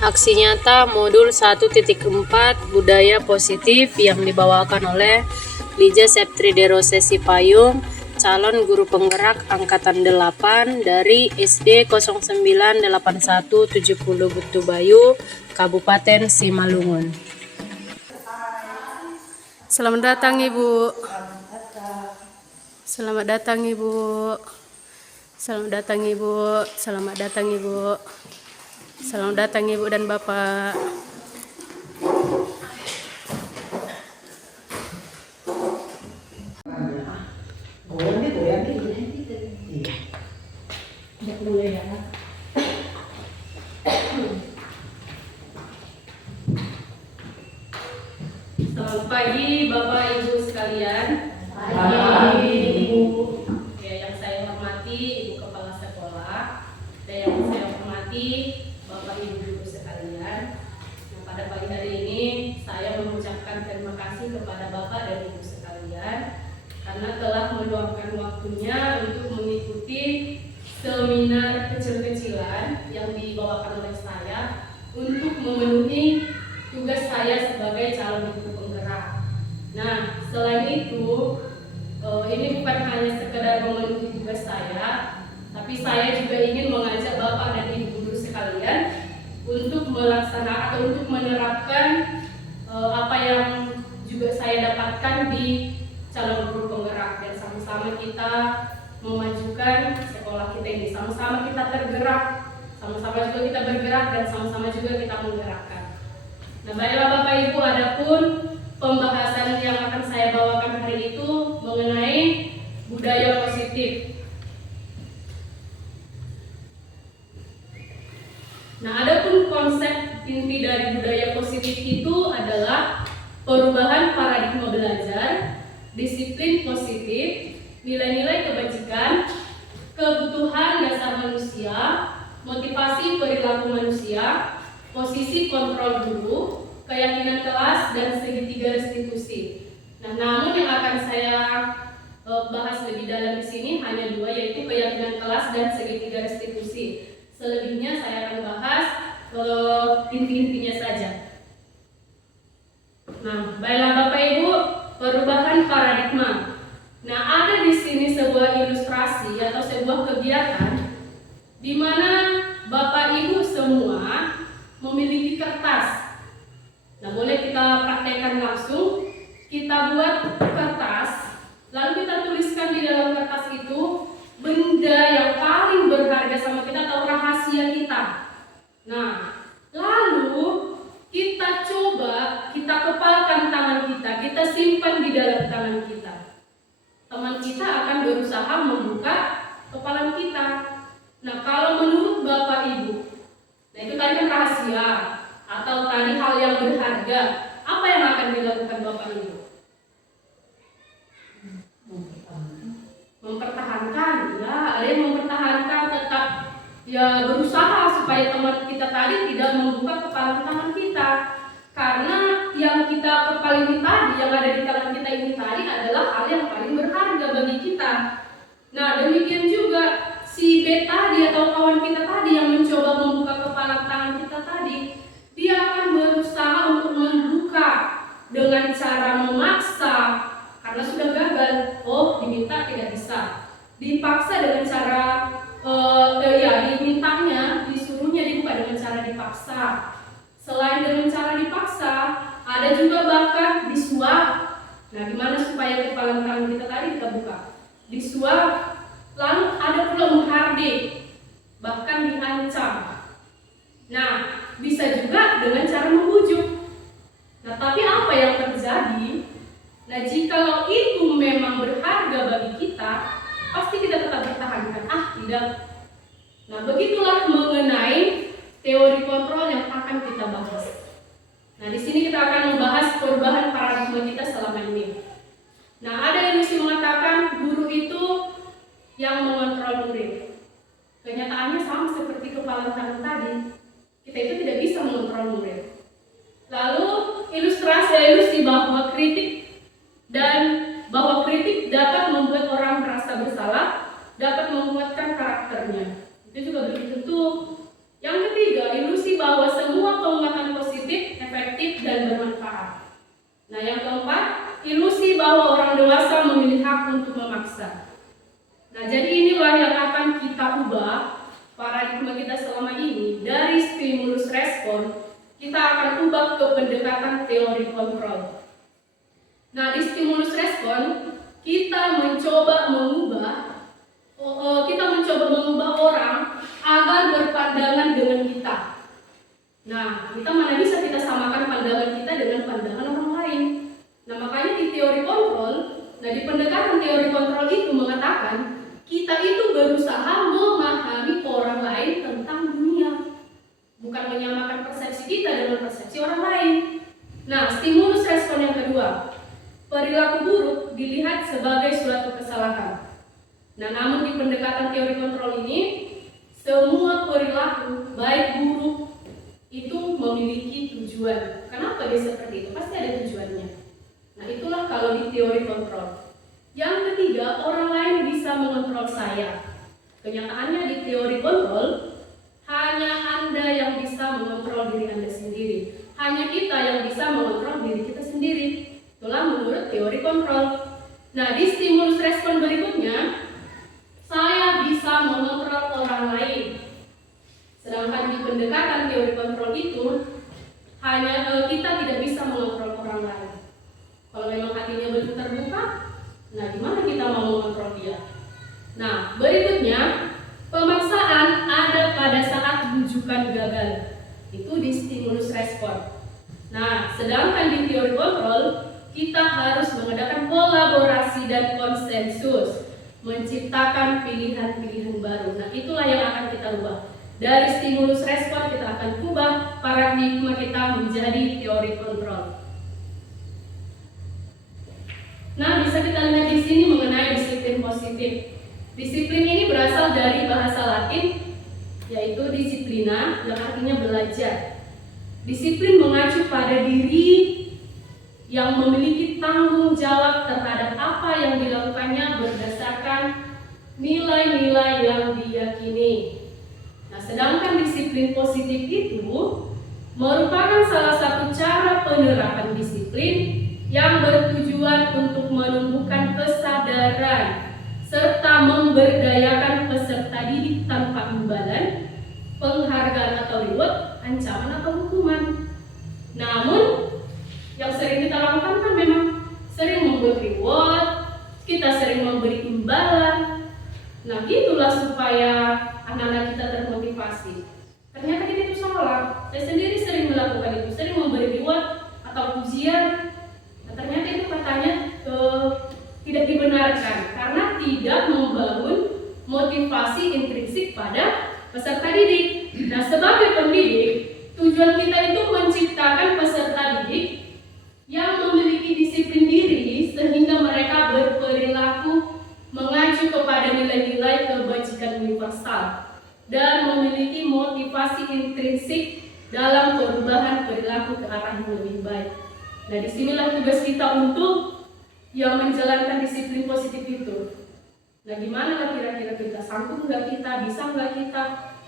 Aksi nyata modul 1.4 budaya positif yang dibawakan oleh Lija Septri Derose Sipayung, calon guru penggerak angkatan 8 dari SD 098170 Butu Bayu, Kabupaten Simalungun. Selamat datang Ibu. Selamat datang Ibu. Selamat datang Ibu. Selamat datang Ibu. Selamat datang Ibu dan Bapak. Selamat pagi Bapak Ibu sekalian. Pagi Ibu. Ya, yang saya hormati Ibu Kepala Sekolah dan yang saya hormati Bapak Ibu Guru sekalian. Nah, pada pagi hari ini saya mengucapkan terima kasih kepada Bapak dan Ibu sekalian karena telah meluangkan waktunya untuk mengikuti seminar kecil-kecilan yang dibawakan oleh saya untuk memenuhi tugas saya sebagai calon guru penggerak. Nah, selain itu, ini bukan hanya sekedar memenuhi tugas saya, tapi saya juga ingin mengajak Bapak dan Ibu guru sekalian untuk melaksanakan atau untuk menerapkan apa yang juga saya dapatkan di calon guru penggerak, dan sama-sama kita memajukan sekolah kita ini, sama-sama kita tergerak, sama-sama juga kita bergerak, dan sama-sama juga kita menggerakkan. Nah, baiklah Bapak Ibu, adapun pembahasan yang akan saya bawakan hari itu mengenai budaya positif. Nah, adapun konsep inti dari budaya positif itu adalah perubahan paradigma belajar, disiplin positif, nilai-nilai kebajikan, kebutuhan dasar manusia, motivasi perilaku manusia, posisi kontrol guru, keyakinan kelas, dan segitiga restitusi. Nah, namun yang akan saya bahas lebih dalam di sini hanya dua, yaitu keyakinan kelas dan segitiga restitusi. Selebihnya saya akan bahas inti-intinya saja. Nah, baiklah Bapak Ibu, perubahan paradigma. Nah, ada di sini sebuah ilustrasi atau sebuah kegiatan di mana Bapak Ibu semua memiliki kertas. Nah, boleh kita praktekkan langsung. Kita buat kertas, lalu kita tuliskan di dalam kertas itu benda yang paling berharga sama kita atau rahasia kita. Nah, lalu kita coba, kita kepalkan tangan kita simpan di dalam tangan kita. Teman kita akan berusaha membuka kepalan kita. Nah, kalau menurut Bapak Ibu, nah itu tadi kan rahasia atau tadi hal yang berharga, apa yang akan dilakukan Bapak Ibu? Mempertahankan, ya, ada yang mempertahankan, tetap ya berusaha supaya teman kita tadi tidak membuka kepalan tangan kita, karena yang kita kepalin tadi, yang ada di tangan kita ini tadi adalah hal yang paling berharga bagi kita. Nah, demikian juga si B tadi atau kawan kita tadi yang mencoba membuka kepalan tangan kita tadi, dia akan berusaha untuk membuka dengan cara memaksa karena sudah gagal. Oh, diminta tidak bisa. Dipaksa dengan cara dimintanya, disuruhnya dibuka dengan cara dipaksa. Selain dengan cara dipaksa, ada juga bahkan disuap. Nah, gimana supaya kepalan tangan kita tadi kita buka? Disuap. Lalu ada pula menghardik, bahkan diancam. Nah, bisa juga dengan cara membujuk. Nah, tapi apa yang terjadi? Nah, jikalau itu memang berharga bagi kita, pasti kita tetap bertahankan. Tidak. Nah, begitulah mengenai teori kontrol yang akan kita bahas. Nah, di sini kita akan membahas perubahan paradigma kita selama ini. Nah, ada yang mengatakan guru itu yang mengontrol murid. Kenyataannya sama seperti kepalan tangan tadi. Kita itu tidak bisa mengontrol murid. Lalu ilustrasi bahwa kritik dapat membuat orang merasa bersalah, dapat menguatkan karakternya. Itu juga begitu. Yang ketiga, ilusi bahwa semua ubah paradigma kita selama ini dari stimulus respon, kita akan ubah ke pendekatan teori kontrol. Nah, di stimulus respon kita mencoba mengubah orang agar berpandangan dengan kita. Nah, kita mana bisa kita samakan pandangan kita dengan pandangan orang lain. Nah, makanya di teori kontrol, di pendekatan teori kontrol itu mengatakan kita itu berusaha memahami orang lain tentang dunia, bukan menyamakan persepsi kita dengan persepsi orang lain. Nah, stimulus respon yang kedua, perilaku buruk dilihat sebagai suatu kesalahan. Nah, namun di pendekatan teori kontrol ini, semua perilaku baik buruk itu memiliki tujuan. Kenapa dia seperti itu? Pasti ada tujuannya. Nah, itulah kalau di teori kontrol. Yang ketiga, orang lain bisa mengontrol saya. Kenyataannya di teori kontrol, hanya Anda yang bisa mengontrol diri Anda sendiri. Hanya kita yang bisa mengontrol diri kita sendiri. Itulah menurut teori kontrol. Nah, di stimulus respon berikutnya, saya bisa mengontrol orang lain. Sedangkan di pendekatan teori kontrol itu, hanya kita tidak bisa mengontrol orang lain. Kalau memang hatinya belum terbuka, nah gimana kita mau mengontrol dia? Nah, berikutnya, pemaksaan ada pada saat rujukan gagal. Itu di stimulus respon. Nah, sedangkan di teori kontrol, kita harus mengadakan kolaborasi dan konsensus, menciptakan pilihan-pilihan baru. Nah, itulah yang akan kita ubah. Dari stimulus respon kita akan ubah paradigma kita menjadi teori kontrol. Nah, bisa kita lihat di sini mengenai disiplin positif. Disiplin ini berasal dari bahasa Latin, yaitu disiplina, yang artinya belajar. Disiplin mengacu pada diri yang memiliki tanggung jawab terhadap apa yang dilakukannya berdasarkan nilai-nilai yang diyakini. Nah, sedangkan disiplin positif itu merupakan salah satu cara penerapan disiplin yang bertujuan untuk menumbuhkan kesadaran serta memberdayakan peserta didik tanpa imbalan, penghargaan atau reward, ancaman atau hukuman. Namun, yang sering kita lakukan kan memang sering membuat reward, kita sering memberi imbalan. Nah, gitulah supaya anak-anak kita termotivasi. Ternyata kita itu salah. Saya sendiri sering melakukan itu, sering memberi reward atau pujian. Nah, ternyata itu katanya tidak dibenarkan karena tidak membangun motivasi intrinsik pada peserta didik. Nah, sebagai pendidik, tujuan kita itu menciptakan peserta didik yang memiliki disiplin diri sehingga mereka berperilaku mengacu kepada nilai-nilai kebajikan universal dan memiliki motivasi intrinsik dalam perubahan perilaku ke arah yang lebih baik. Nah, disinilah tugas kita untuk menjalankan disiplin positif itu. Nah, gimana lah kira-kira kita? Sanggup nggak kita? Bisa nggak kita?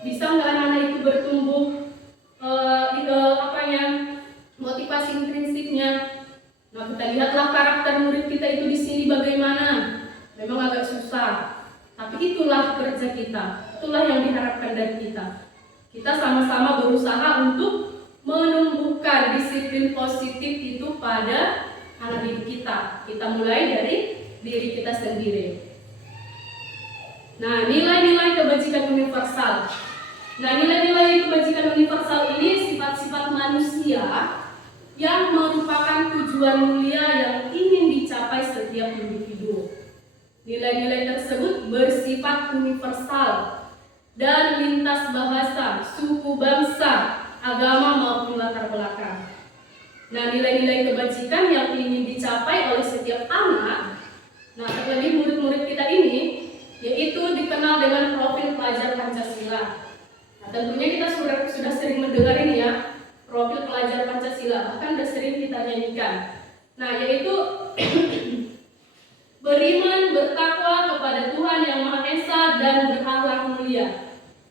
Bisa nggak anak-anak itu bertumbuh motivasi intrinsiknya? Nah, kita lihatlah karakter murid kita itu di sini bagaimana. Memang agak susah, tapi itulah kerja kita. Itulah yang diharapkan dari kita. Kita sama-sama berusaha untuk menumbuhkan disiplin positif itu pada anak didik kita. Kita mulai dari diri kita sendiri. Nah, nilai-nilai kebajikan universal. Nah, nilai-nilai kebajikan universal ini sifat-sifat manusia yang merupakan tujuan mulia yang ingin dicapai setiap individu. Nilai-nilai tersebut bersifat universal dan lintas bahasa, suku, bangsa, agama maupun latar belakang. Nah, nilai-nilai kebajikan yang ingin dicapai oleh setiap anak, nah terlebih murid-murid kita ini, yaitu dikenal dengan profil pelajar Pancasila. Nah, tentunya kita sudah sering mendengar ini ya, profil pelajar Pancasila, bahkan sudah sering kita nyanyikan. Nah, yaitu beriman, bertakwa kepada Tuhan Yang Maha Esa dan berakhlak mulia.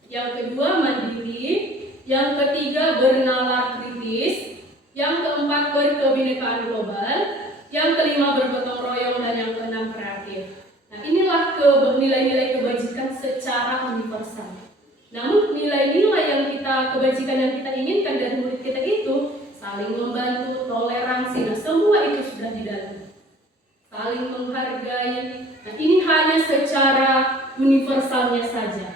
Yang kedua, mandiri. Yang ketiga, bernalar kritis. Yang keempat, berkebinekaan global. Yang kelima, bergotong royong. Dan yang keenam, kreatif. Nah, inilah nilai-nilai kebajikan secara universal. Namun nilai-nilai kebajikan yang kita inginkan dari murid kita itu saling membantu, toleransi, nah semua itu sudah di dalam. Saling menghargai. Nah, ini hanya secara universalnya saja.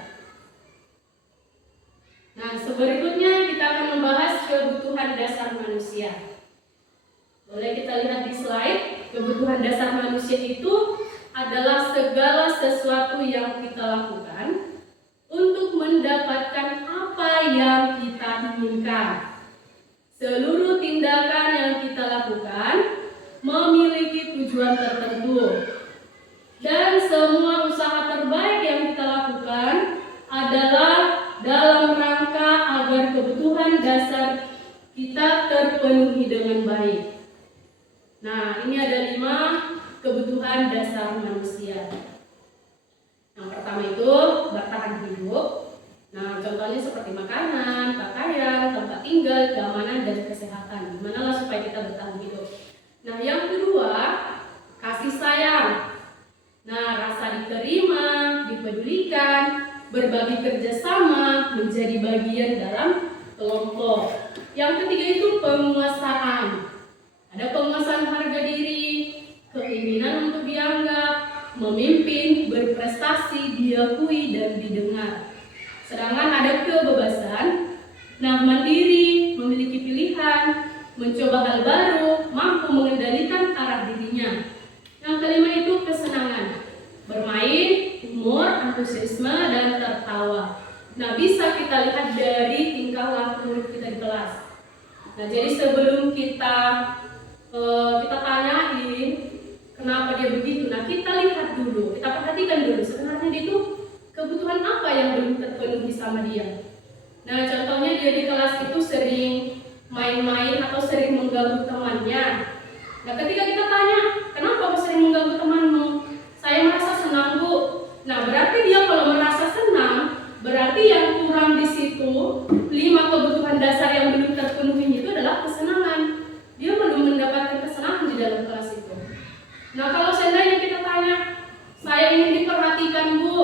Nah, berikutnya kita akan membahas kebutuhan dasar manusia. Boleh kita lihat di slide. Kebutuhan dasar manusia itu adalah segala sesuatu yang kita lakukan untuk mendapatkan apa yang kita inginkan. Seluruh tindakan yang kita lakukan memiliki tujuan tertentu. Dan semua usaha terbaik yang kita lakukan adalah dalam rangka agar kebutuhan dasar kita terpenuhi dengan baik. Nah, ini ada 5 kebutuhan dasar manusia. Yang pertama itu bertahan hidup. Nah, contohnya seperti makanan, pakaian, tempat tinggal, keamanan, dan kesehatan. Gimana lah supaya kita bertahan hidup. Nah, yang kedua, kasih sayang. Nah, rasa diterima, dipedulikan, berbagi kerjasama, menjadi bagian dalam kelompok. Yang ketiga itu penguasaan. Ada penguasaan harga diri, keinginan untuk dianggap, memimpin, berprestasi, diakui, dan didengar. Sedangkan ada kebebasan, nah mandiri, memiliki pilihan, mencoba hal baru, mampu mengendalikan arah dirinya. Yang kelima itu kesenangan, bermain, humor, antusiasme, dan tertawa. Nah, bisa kita lihat dari tingkah laku murid kita di kelas. Nah, jadi sebelum kita tanyain kenapa dia begitu, nah kita lihat dulu, kita perhatikan dulu sebenarnya dia itu kebutuhan apa yang belum terpenuhi sama dia. Nah, contohnya dia di kelas itu sering main-main atau sering mengganggu temannya. Nah, ketika kita tanya, kenapa kau sering mengganggu temanmu? Saya merasa senang, Bu. Nah, berarti dia kalau merasa senang, berarti yang kurang di situ 5 kebutuhan dasar yang belum terpenuhi itu adalah kesenangan. Dia belum mendapatkan kesenangan di dalam kelas itu. Nah, kalau seandainya kita tanya, saya ingin diperhatikan, Bu.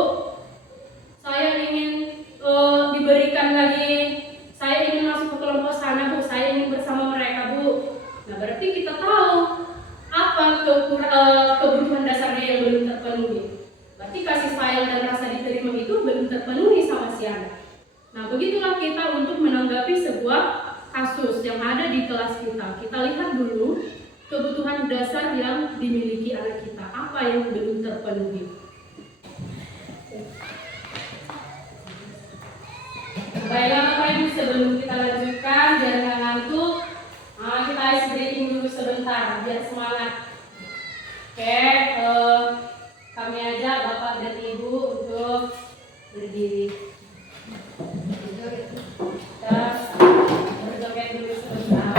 Saya ingin diberikan lagi, saya ingin masuk ke kelompok sana, Bu. Saya ingin bersama mereka, Bu. Nah, berarti kita tahu apa kebutuhan dasarnya yang belum terpenuhi. Berarti kasih sayang dan rasa diterima itu belum terpenuhi sama si anak. Nah, begitulah kita untuk menanggapi sebuah kasus yang ada di kelas kita. Kita lihat dulu kebutuhan dasar yang dimiliki anak kita, apa yang belum terpenuhi. Baiklah Bapak Ibu, sebelum kita lanjutkan, jangan ngantuk. Kita ice breaking dulu sebentar, biar semangat. Oke, kami ajak Bapak dan Ibu untuk berdiri. Terus berjoget dulu sebentar.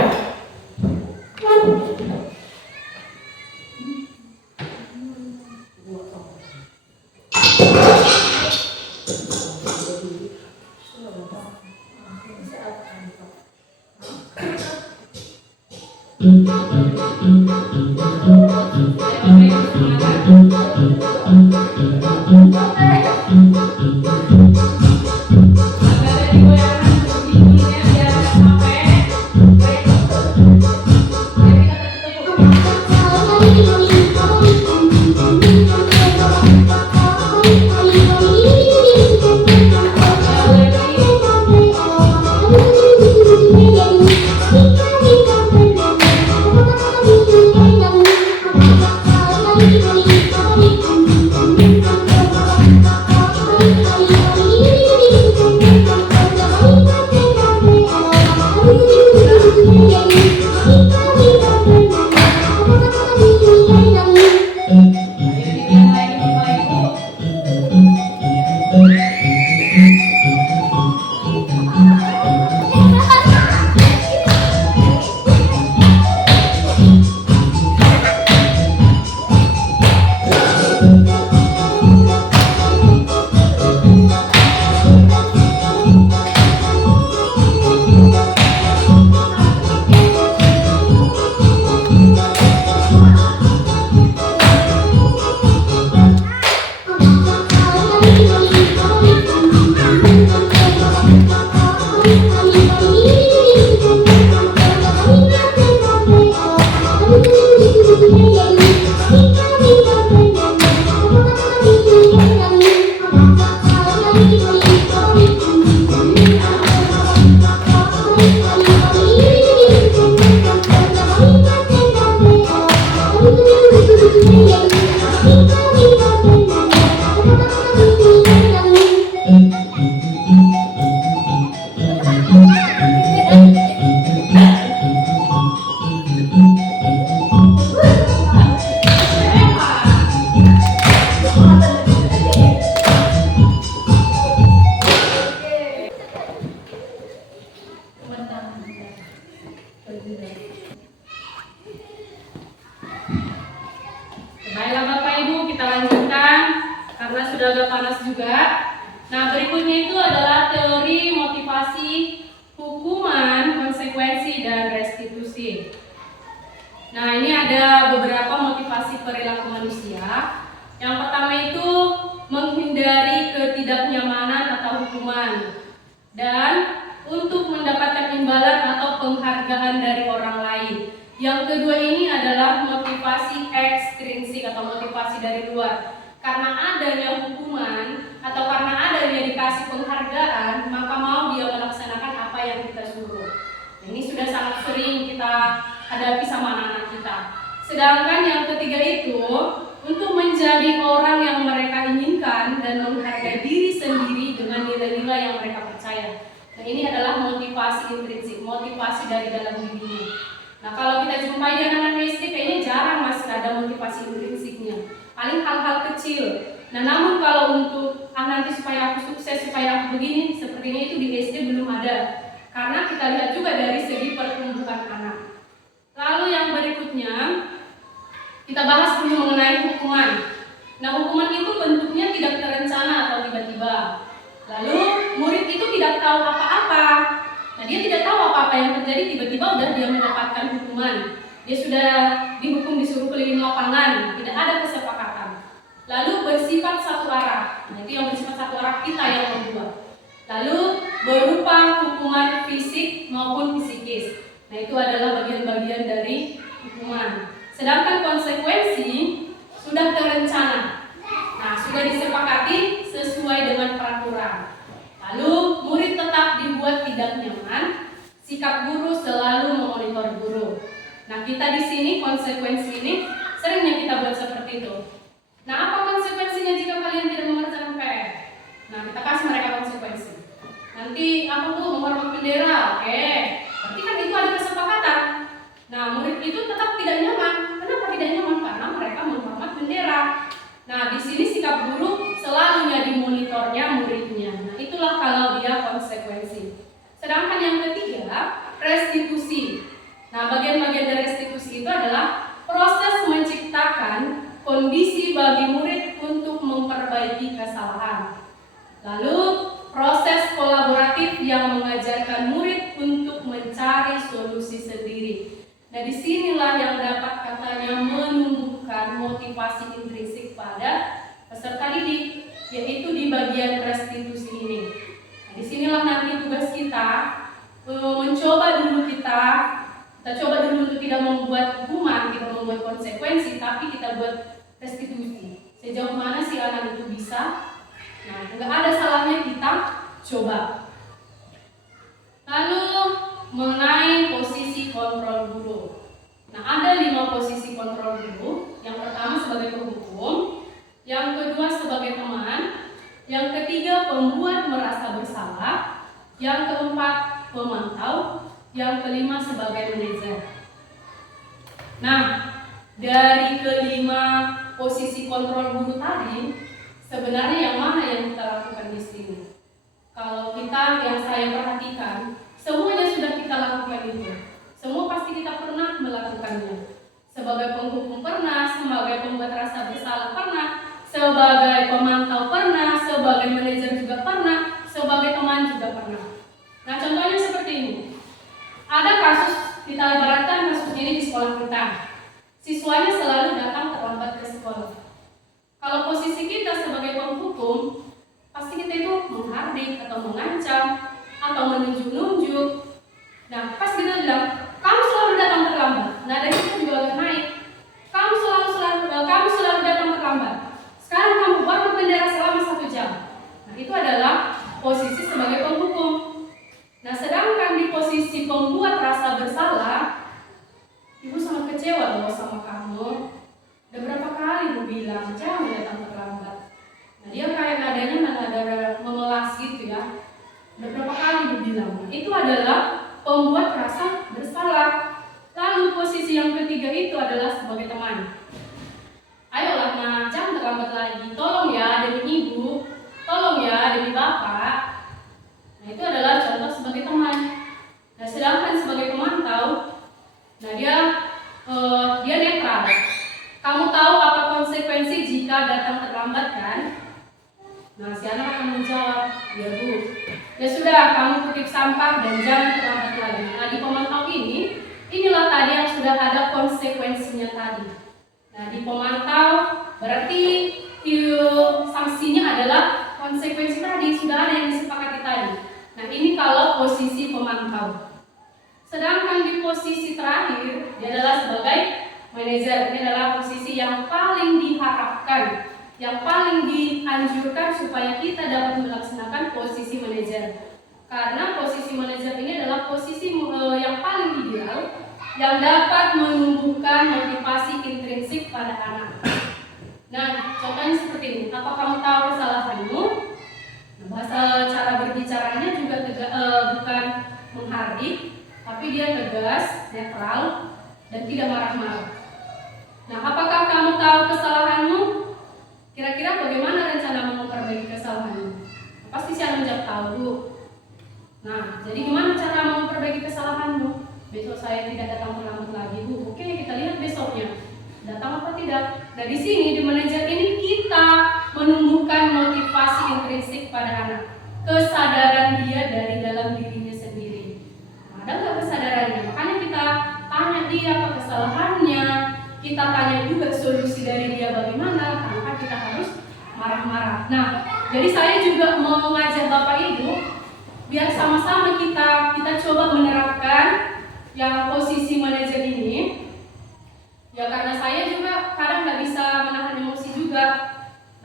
Nah, berikutnya itu adalah teori motivasi hukuman, konsekuensi, dan restitusi. Nah, ini ada beberapa motivasi perilaku manusia. Yang pertama itu menghindari ketidaknyamanan atau hukuman, dan untuk mendapatkan imbalan atau penghargaan dari orang lain. Yang kedua ini adalah motivasi ekstrinsik atau motivasi dari luar. Karena adanya hukuman atau karena adanya dikasih penghargaan, maka mau dia melaksanakan apa yang kita suruh. Ini sudah sangat sering kita hadapi sama anak-anak kita. Sedangkan yang ketiga itu untuk menjadi orang yang mereka inginkan dan menghargai diri sendiri dengan nilai-nilai yang mereka percaya. Nah, ini adalah motivasi intrinsik, motivasi dari dalam dirinya. Nah, kalau kita jumpai di anak-anak SD kayaknya jarang masih ada motivasi intrinsiknya. Paling hal-hal kecil. Nah, namun kalau untuk nanti supaya aku sukses, supaya aku begini, sepertinya itu di SD belum ada. Karena kita lihat juga dari segi pertumbuhan anak. Lalu yang berikutnya, kita bahas dulu mengenai hukuman. Nah, hukuman itu bentuknya tidak terencana atau tiba-tiba. Lalu murid itu tidak tahu apa-apa. Nah, dia tidak tahu apa-apa yang terjadi, tiba-tiba udah dia mendapatkan hukuman. Dia sudah dihukum disuruh keliling lapangan, tidak ada kesepakatan. Lalu bersifat satu arah. Nah, itu yang bersifat satu arah kita yang membuat. Lalu berupa hukuman fisik maupun psikis. Nah, itu adalah bagian-bagian dari hukuman. Sedangkan konsekuensi sudah terencana. Nah, sudah disepakati sesuai dengan peraturan. Lalu murid tetap dibuat tidak nyaman. Sikap guru selalu memonitor guru. Nah, kita di sini konsekuensi ini seringnya kita buat seperti itu. Nah, apa konsekuensinya jika kalian tidak mengerjakan PR? Nah, kita kasih mereka konsekuensi. Nanti apa tuh menghormat bendera? Oke. Berarti kan itu ada kesepakatan. Nah, murid itu tetap tidak nyaman. Kenapa tidak nyaman? Karena mereka menghormat bendera. Nah, di sini sikap guru selalunya dimonitornya muridnya. Nah, itulah kalau dia konsekuensi. Sedangkan yang ketiga, restitusi. Nah, bagian-bagian dari restitusi itu adalah proses menciptakan kondisi bagi murid untuk memperbaiki kesalahan. Lalu, proses kolaboratif yang mengajarkan murid untuk mencari solusi sendiri. Nah, disinilah yang dapat katanya menumbuhkan motivasi intrinsik pada peserta didik, yaitu di bagian restitusi ini. Nah, disinilah nanti tugas kita mencoba dulu kita coba dulu untuk tidak membuat hukuman, tidak membuat konsekuensi, tapi kita buat restitusi. Sejauh mana si anak itu bisa? Nah, nggak ada salahnya kita coba. Lalu mengenai posisi kontrol guru. Nah, ada 5 posisi kontrol guru. Yang pertama sebagai penghukum, yang kedua sebagai teman, yang ketiga pembuat merasa bersalah, yang keempat pemantau, yang kelima sebagai manajer. Nah, dari kelima posisi kontrol guru tadi, sebenarnya yang mana yang kita lakukan di sini? Kalau kita, yang saya perhatikan, semuanya sudah kita lakukan itu. Semua pasti kita pernah melakukannya. Sebagai penghukum pernah, sebagai pembuat rasa bersalah pernah, sebagai pemantau pernah, sebagai manajer juga pernah, sebagai teman juga pernah. Nah, contohnya seperti ini. Ada kasus, kita ibaratkan kasus ini di sekolah kita. Siswanya selalu datang terlambat ke sekolah. Kalau posisi kita sebagai penghukum, pasti kita itu menghardik atau mengancam atau menunjuk-nunjuk. Nah, pas kita bilang, kamu selalu datang terlambat. Nah, dari kita juga agak naik. Kamu selalu datang terlambat. Sekarang kamu hormat bendera selama 1 jam. Nah, itu adalah posisi sebagai penghukum. Nah, sedangkan di posisi pembuat rasa bersalah, ibu sangat kecewa loh sama kamu. Udah berapa kali ibu bilang jangan datang terlambat. Nah, dia kayak nadanya nada memelas gitu ya. Udah berapa kali ibu bilang. Itu adalah pembuat rasa bersalah. Lalu posisi yang ketiga itu adalah sebagai teman. Ayolah, nah, jangan terlambat lagi. Tolong ya demi ibu, tolong ya demi bapak. Nah, itu adalah contoh sebagai teman. Nah, sedangkan sebagai pemantau, nah dia netral. Kamu tahu apa konsekuensi jika datang terlambat kan? Nah, si anak akan menjawab, Ya Bu. Ya sudah, kamu kutip sampah dan jangan terlambat lagi. Nah di pemantau ini, inilah tadi yang sudah ada konsekuensinya tadi. Nah di pemantau berarti sanksinya adalah konsekuensi tadi, sudah ada yang disepakati tadi. Nah ini kalau posisi pemantau. Sedangkan di posisi terakhir, dia adalah sebagai manajer. Ini adalah posisi yang paling diharapkan, yang paling dianjurkan supaya kita dapat melaksanakan posisi manajer. Karena posisi manajer ini adalah posisi yang paling ideal, yang dapat menumbuhkan motivasi intrinsik pada anak. Nah, contohnya seperti ini. Apa kamu tahu kesalahanmu? Bahasa cara berbicaranya juga bukan menghardik, tapi dia tegas, netral, dan tidak marah-marah. Nah, apakah kamu tahu kesalahanmu? Kira-kira bagaimana rencana memperbaiki kesalahanmu? Pasti saya menjawab tahu, Bu. Nah, jadi gimana cara memperbaiki kesalahanmu? Besok saya tidak datang terlambat lagi, Bu. Oke, kita lihat besoknya. Datang apa tidak? Nah, di sini di manajer ini kita menumbuhkan motivasi intrinsik pada anak. Kesadaran dia dari dalam dirinya sendiri. Nah, ada nggak kesadarannya? Makanya kita tanya dia apa kesalahannya. Kita tanya juga solusi dari dia bagaimana, tanpa kita harus marah-marah. Nah, jadi saya juga mau mengajak Bapak Ibu biar sama-sama kita coba menerapkan yang posisi manajer ini. Ya karena saya juga kadang nggak bisa menahan emosi juga.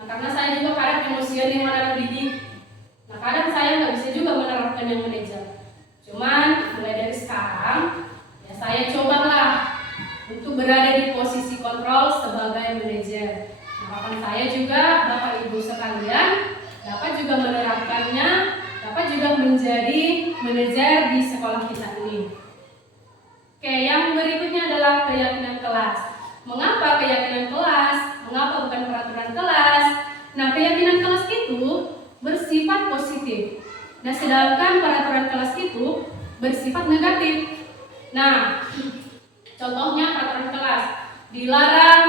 Nah karena saya juga kadang emosian yang mana didik. Nah kadang saya nggak bisa juga menerapkan yang manajer. Cuman mulai dari sekarang ya saya cobalah untuk berada di posisi kontrol sebagai manajer. Nah harapan saya juga Bapak Ibu sekalian dapat juga menerapkannya, dapat juga menjadi manajer di sekolah kita ini. Oke, yang berikutnya adalah keyakinan kelas. Mengapa keyakinan kelas? Mengapa bukan peraturan kelas? Nah, keyakinan kelas itu bersifat positif. Nah, sedangkan peraturan kelas itu bersifat negatif. Nah, contohnya peraturan kelas dilarang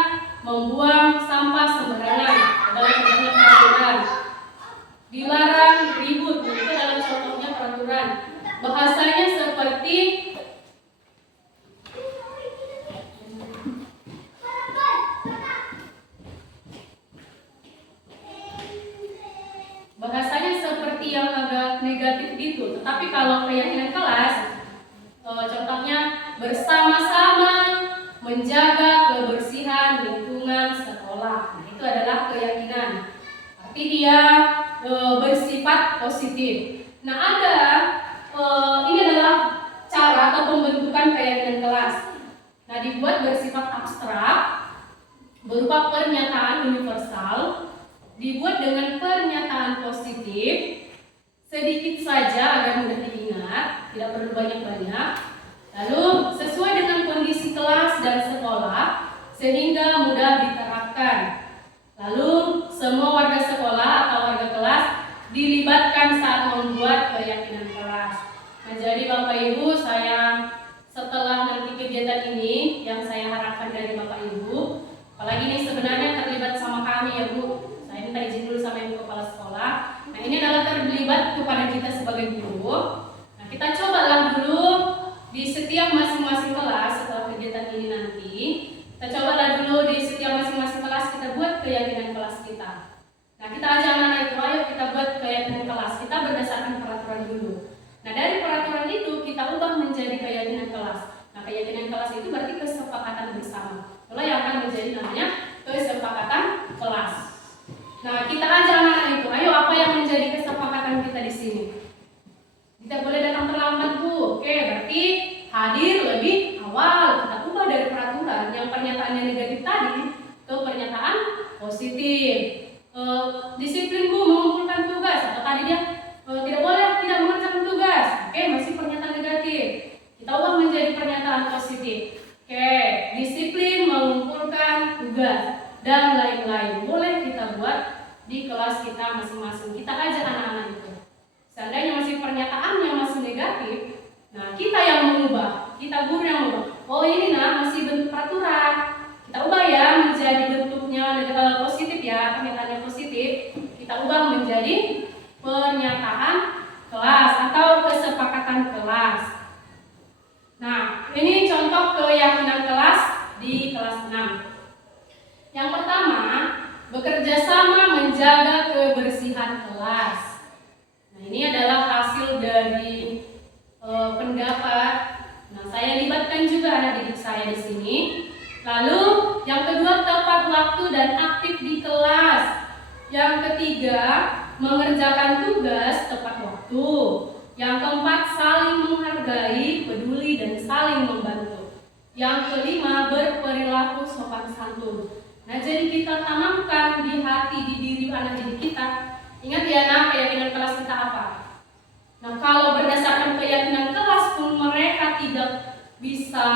membuang sampah sembarangan. Adalah contohnya peraturan. Dilarang ribut. Itu adalah contohnya peraturan. Bahasanya seperti yang agak negatif gitu. Tetapi kalau keyakinan kelas, contohnya bersama-sama menjaga kebersihan lingkungan sekolah. Nah, itu adalah keyakinan. Arti dia bersifat positif. Nah, ini adalah cara atau pembentukan keyakinan kelas. Nah, dibuat bersifat abstrak, berupa pernyataan universal, dibuat dengan pernyataan positif, sedikit saja agar mudah diingat, tidak perlu banyak-banyak. Lalu sesuai dengan kondisi kelas dan sekolah sehingga mudah diterapkan. Lalu semua warga sekolah atau warga kelas dilibatkan saat membuat keyakinan kelas. Nah, jadi Bapak Ibu, saya setelah nanti kegiatan ini yang saya harapkan dari Bapak Ibu, apalagi ini sebenarnya terlibat sama kami ya Bu. Saya minta izin dulu sama Ibu Kepala Sekolah. Nah, ini adalah terlibat kepada kita sebagai guru. Nah, kita cobalah dulu di setiap masing-masing kelas setelah kegiatan ini nanti. Kita cobalah dulu di setiap masing-masing kelas kita buat keyakinan kelas kita. Nah, kita ajak anak-anak itu, ayo kita buat keyakinan kelas. Kita berdasarkan peraturan dulu. Nah, dari peraturan itu kita ubah menjadi keyakinan kelas. Nah, keyakinan kelas itu berarti kesepakatan bersama. Itulah yang akan menjadi namanya kesepakatan kelas. Nah, kita ajak anak-anak itu, ayo apa yang menjadi kesepakatan kita di sini? Tidak boleh datang terlambat, Bu. Oke, berarti hadir lebih awal. Kita ubah dari peraturan yang pernyataannya negatif tadi ke pernyataan positif. Disiplin, Bu, mengumpulkan tugas. Atau tadi dia tidak boleh tidak mengerjakan tugas. Oke, masih pernyataan negatif. Kita ubah menjadi pernyataan positif. Oke, disiplin mengumpulkan tugas dan lain-lain. Boleh kita buat di kelas kita masing-masing. Kita ajak anak-anak itu. Seandainya masih pernyataan yang masih negatif, nah kita yang mengubah, kita guru yang mengubah. Oh ini masih bentuk peraturan. Kita ubah ya menjadi bentuknya positif ya, pernyataannya positif. Kita ubah menjadi pernyataan Yang ketiga, mengerjakan tugas tepat waktu. Yang keempat, saling menghargai, peduli, dan saling membantu. Yang kelima, berperilaku sopan santun. Nah, jadi kita tanamkan di hati, di diri anak didik kita. Ingat ya nak, keyakinan kelas kita apa? Nah, kalau berdasarkan keyakinan kelas pun mereka tidak bisa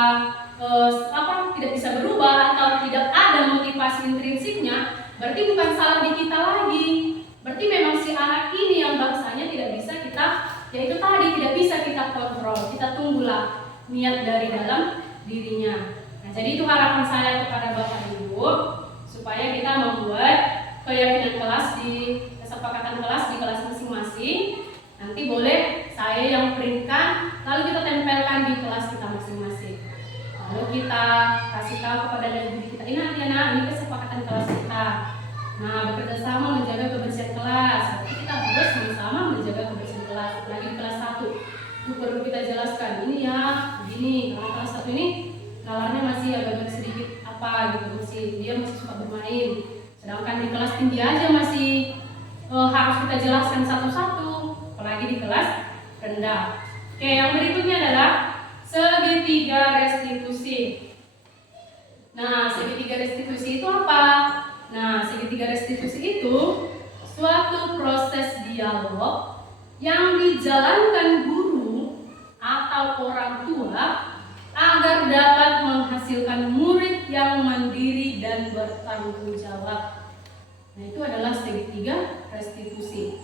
tidak bisa berubah atau tidak ada motivasi intrinsiknya, berarti bukan salah di kita lagi. Berarti memang si anak ini yang bangsanya tidak bisa kita, yaitu tadi tidak bisa kita kontrol. Kita tunggulah niat dari dalam dirinya. Nah, jadi itu harapan saya kepada Bapak Ibu supaya kita membuat keyakinan kelas di kesepakatan kelas di kelas masing-masing. Nanti boleh saya yang printkan, lalu kita tempelkan di kelas kita masing-masing. Lalu kita kasih tahu kepada diri kita, ingat ya nak, ini kesepakatan kelas kita. Nah, bekerja sama menjaga kebersihan kelas. Berarti kita harus sama-sama menjaga kebersihan kelas. Lagi di kelas 1, itu perlu kita jelaskan. Ini ya, begini. Karena kelas 1 ini nalarnya masih agak sedikit gitu, dia masih suka bermain. Sedangkan di kelas tinggi aja masih harus kita jelaskan satu-satu. Apalagi di kelas rendah. Oke, yang berikutnya adalah segitiga restitusi. Nah, segitiga restitusi itu apa? Nah, segitiga restitusi itu suatu proses dialog yang dijalankan guru atau orang tua agar dapat menghasilkan murid yang mandiri dan bertanggung jawab. Nah, itu adalah segitiga restitusi.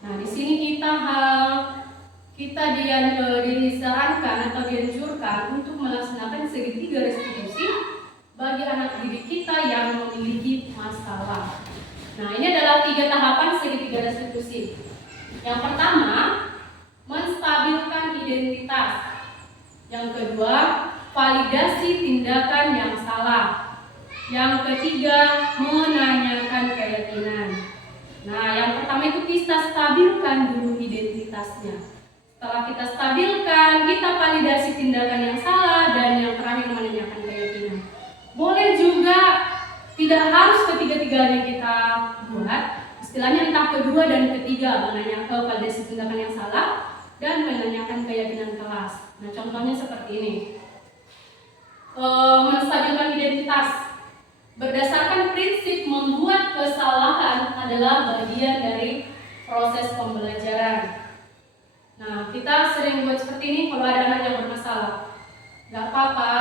Nah, di sini kita disarankan atau dianjurkan untuk melaksanakan segitiga restitusi bagi anak didik kita yang memiliki masalah. Nah, ini adalah 3 tahapan segitiga restitusi. Yang pertama, menstabilkan identitas. Yang kedua, validasi tindakan yang salah. Yang ketiga, menanyakan keyakinan. Nah, yang pertama itu kita stabilkan dulu identitasnya. Setelah kita stabilkan, kita validasi tindakan yang salah, dan yang terakhir menanyakan keyakinan. Boleh juga tidak harus ketiga-tiganya kita buat, istilahnya entah kedua dan ketiga, menanyakan validasi tindakan yang salah dan menanyakan keyakinan kelas. Nah, contohnya seperti ini. Menstabilkan identitas. Berdasarkan prinsip membuat kesalahan adalah bagian dari proses pembelajaran. Nah, kita sering buat seperti ini kalau ada anak yang bermasalah. Gak apa-apa,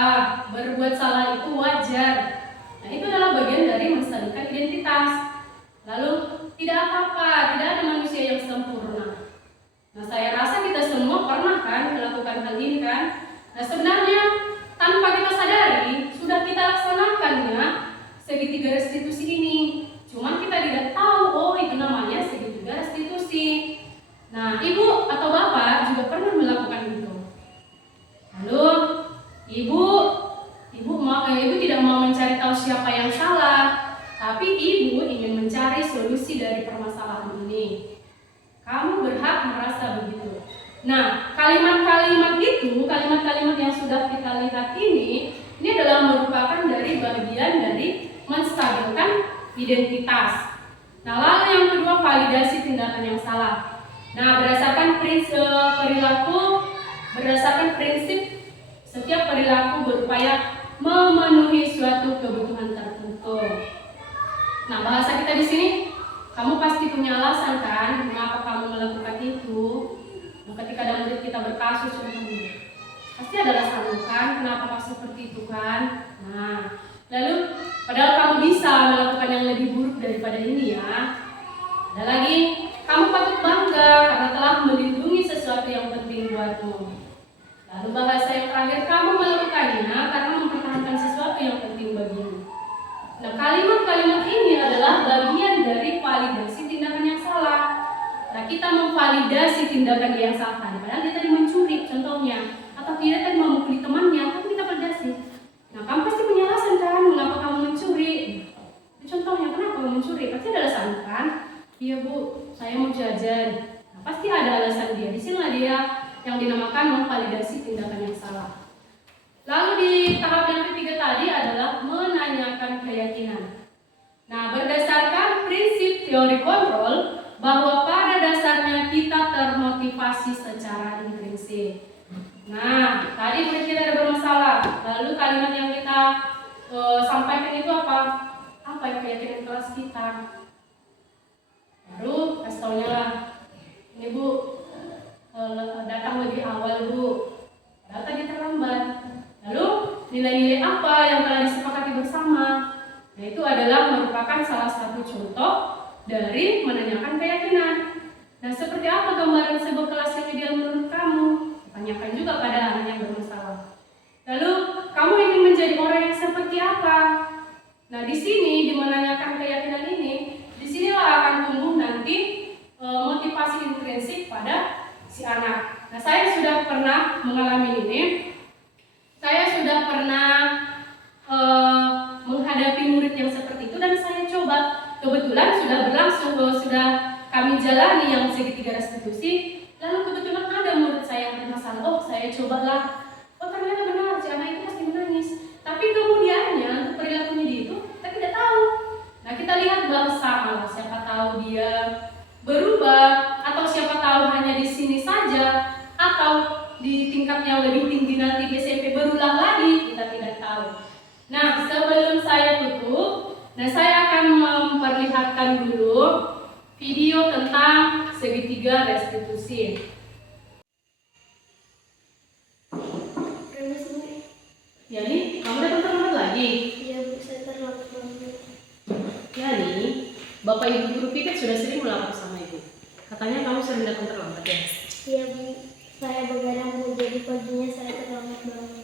berbuat salah itu wajar. Nah, itu adalah bagian dari menstabilkan identitas. Lalu, tidak apa-apa, tidak ada manusia yang sempurna. Nah, saya rasa kita semua pernah kan melakukan hal ini kan. Nah, sebenarnya tanpa kita sadari, sudah kita laksanakannya segitiga restitusi ini. Cuman kita tidak tahu, oh itu namanya segitiga restitusi. Nah, ibu atau bapak juga pernah melakukan itu. Lalu, ibu tidak mau mencari tahu siapa yang salah, tapi ibu ingin mencari solusi dari permasalahan ini. Kamu berhak merasa begitu. Nah, kalimat-kalimat yang sudah kita lihat ini adalah merupakan dari bagian dari menstabilkan identitas. Nah, lalu yang kedua, validasi tindakan yang salah. Nah, berdasarkan prinsip setiap perilaku berupaya memenuhi suatu kebutuhan tertentu. Nah, bahasa kita di sini, kamu pasti punya alasan kan mengapa kamu melakukan itu. Nah, ketika ada murid kita berkasus pasti ada alasan kan kenapa kamu seperti itu kan. Nah, lalu padahal kamu bisa melakukan yang lebih buruk daripada ini ya. Ada lagi, kamu patut bangga karena telah melindungi sesuatu yang penting buatmu. Lalu bahasa yang terakhir, kamu melakukannya karena mempertahankan sesuatu yang penting bagimu. Nah, kalimat-kalimat ini adalah bagian dari validasi tindakan yang salah. Nah, kita memvalidasi tindakan yang salah. Padahal dia tadi mencuri contohnya, atau dia tadi memukuli temannya, tapi kita validasi. Nah, kamu pasti punya alasan kan mengapa kamu mencuri. Contohnya, kenapa kamu mencuri? Pasti ada alasan kan? Iya bu, saya mau jajan. Nah, pasti ada alasan dia. Di sinilah dia yang dinamakan memvalidasi tindakan yang salah. Lalu di tahap yang ketiga tadi adalah menanyakan keyakinan. Nah, berdasarkan prinsip termotivasi secara intrinsik. Nah, tadi murid kita ada bermasalah. Lalu kalimat yang kita sampaikan itu apa? Apa yang keyakinan kelas kita? Baru kasih taunya lah. Ini Bu, datang lebih awal Bu. Padahal tadi terlambat. Lalu nilai-nilai apa yang telah disepakati bersama? Nah, itu adalah merupakan salah satu contoh dari menanyakan keyakinan. Nah, seperti apa gambaran sebuah kelas yang ideal menurut kamu? Tanyakan juga pada anak yang bermasalah. Lalu, kamu ingin menjadi orang yang seperti apa? Nah, di sini, di menanyakan keyakinan ini, disinilah akan tumbuh nanti motivasi intrinsik pada si anak. Nah, saya sudah pernah mengalami ini. Saya sudah pernah menghadapi murid yang seperti itu dan saya coba. Kebetulan sudah berlangsung, sudah kami jalani yang segitiga restitusi. Lalu kebetulan ada murid saya yang bermasalah. Oh, saya cobalah. Oh, ternyata benar, si anak itu pasti menangis. Tapi kemudiannya untuk perilakunya dia itu kita tidak tahu. Nah, kita lihat bersama, siapa tahu dia berubah, atau siapa tahu hanya di sini saja, atau di tingkat yang lebih tinggi nanti di SMP berulang lagi, kita tidak tahu. Nah, sebelum saya tutup, saya akan memperlihatkan dulu video tentang segitiga restitusi. Yani, kamu datang terlambat lagi? Iya Bu, saya terlambat banget. Yani, Bapak Ibu guru pikir sudah sering melapor sama Ibu. Katanya kamu sering datang terlambat ya? Iya Bu, saya begadang Bu, jadi paginya saya terlambat banget.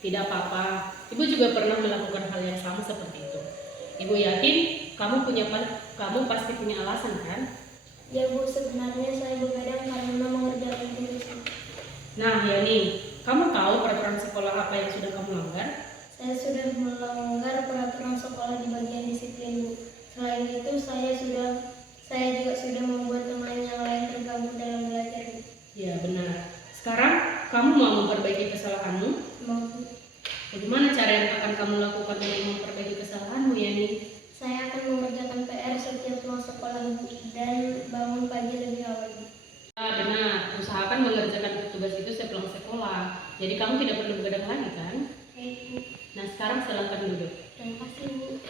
Tidak apa-apa, Ibu juga pernah melakukan hal yang sama seperti itu. Ibu yakin kamu pasti punya alasan kan? Ya Bu, sebenarnya saya begadang karena mengerjakan tugas. Nah, Yani, kamu tahu peraturan sekolah apa yang sudah kamu langgar? Saya sudah melanggar peraturan sekolah di bagian disiplin Bu. Selain itu saya juga sudah membuat teman yang lain tergabung dalam belajar Bu. Ya benar. Sekarang kamu mau memperbaiki kesalahanmu? Mau Bu. Bagaimana cara yang akan kamu lakukan untuk memperbaiki kesalahanmu, Yani? Saya akan mengerjakan PR setiap pulang sekolah Bu dan bangun pagi lebih awal Bu. Ya, benar. Usahakan mengerjakan tugas itu sepulang sekolah. Jadi kamu tidak perlu begadang lagi kan? Baik Bu. Nah, sekarang silakan duduk. Terima kasih Bu.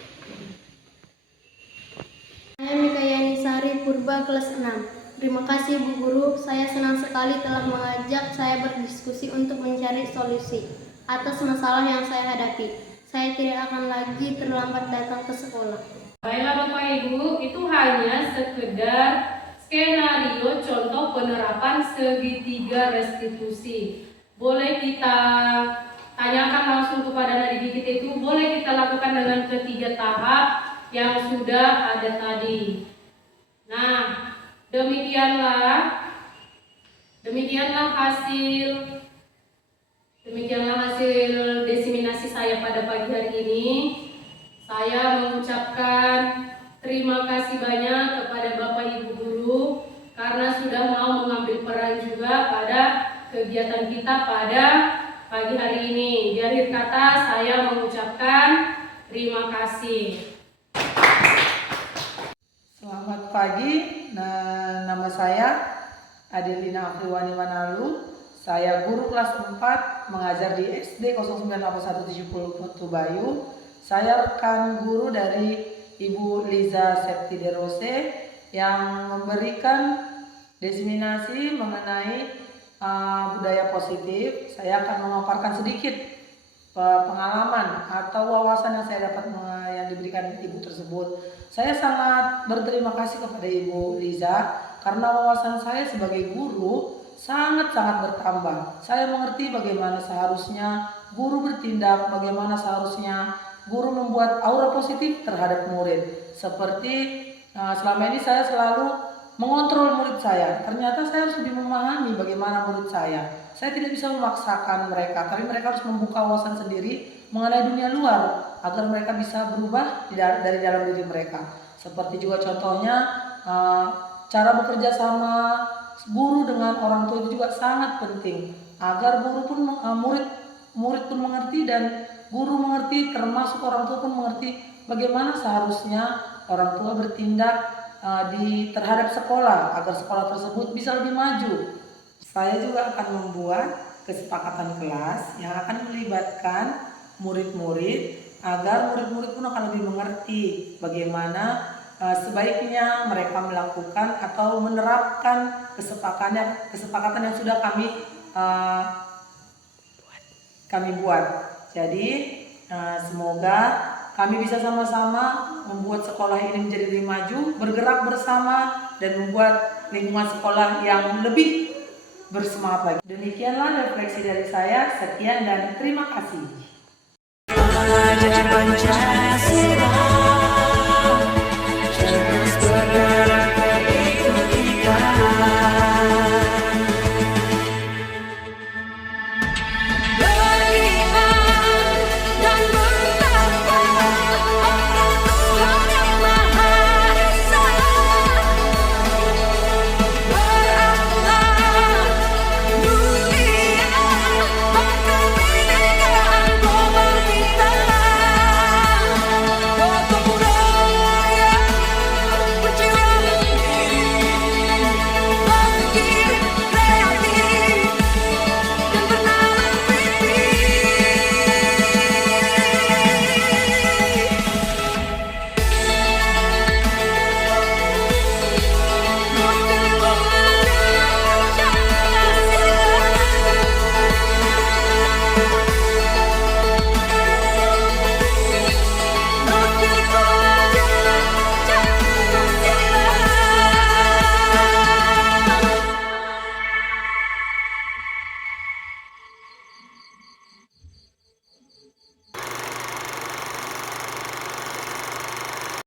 Saya Mika Yanisari Purba kelas 6. Terima kasih Bu Guru, saya senang sekali telah mengajak saya berdiskusi untuk mencari solusi atas masalah yang saya hadapi. Saya tidak akan lagi terlambat datang ke sekolah. Baiklah Bapak Ibu, itu hanya sekedar skenario contoh penerapan segitiga restitusi. Boleh kita tanyakan langsung kepada anak didik kita itu, boleh kita lakukan dengan ketiga tahap yang sudah ada tadi. Nah, demikianlah hasil diseminasi saya pada pagi hari ini. Saya mengucapkan terima kasih banyak kepada Bapak Ibu guru karena sudah mau mengambil peran juga pada kegiatan kita pada pagi hari ini. Di akhir kata saya mengucapkan terima kasih. Selamat pagi, nama saya Adelina Afriwani Manalu. Saya guru kelas 4 mengajar di SD 098170 Putu Bayu. Saya rekan guru dari Ibu Liza Septiderose yang memberikan diseminasi mengenai budaya positif. Saya akan memaparkan sedikit pengalaman atau wawasan yang saya dapat yang diberikan ibu tersebut. Saya sangat berterima kasih kepada Ibu Liza karena wawasan saya sebagai guru sangat-sangat bertambah. Saya mengerti bagaimana seharusnya guru bertindak, bagaimana seharusnya guru membuat aura positif terhadap murid. Seperti selama ini saya selalu mengontrol murid saya. Ternyata saya harus lebih memahami bagaimana murid saya. Saya tidak bisa memaksakan mereka, tapi mereka harus membuka wawasan sendiri mengenai dunia luar agar mereka bisa berubah dari dalam diri mereka. Seperti juga contohnya cara bekerja sama guru dengan orang tua itu juga sangat penting agar guru pun murid pun mengerti dan guru mengerti, termasuk orang tua pun mengerti bagaimana seharusnya orang tua bertindak terhadap sekolah agar sekolah tersebut bisa lebih maju. Saya juga akan membuat kesepakatan kelas yang akan melibatkan murid-murid agar murid-murid pun akan lebih mengerti bagaimana sebaiknya mereka melakukan atau menerapkan kesepakatan yang sudah kami buat. Jadi semoga kami bisa sama-sama membuat sekolah ini menjadi lebih maju, bergerak bersama dan membuat lingkungan sekolah yang lebih bersemangat lagi. Demikianlah refleksi dari saya. Sekian dan terima kasih.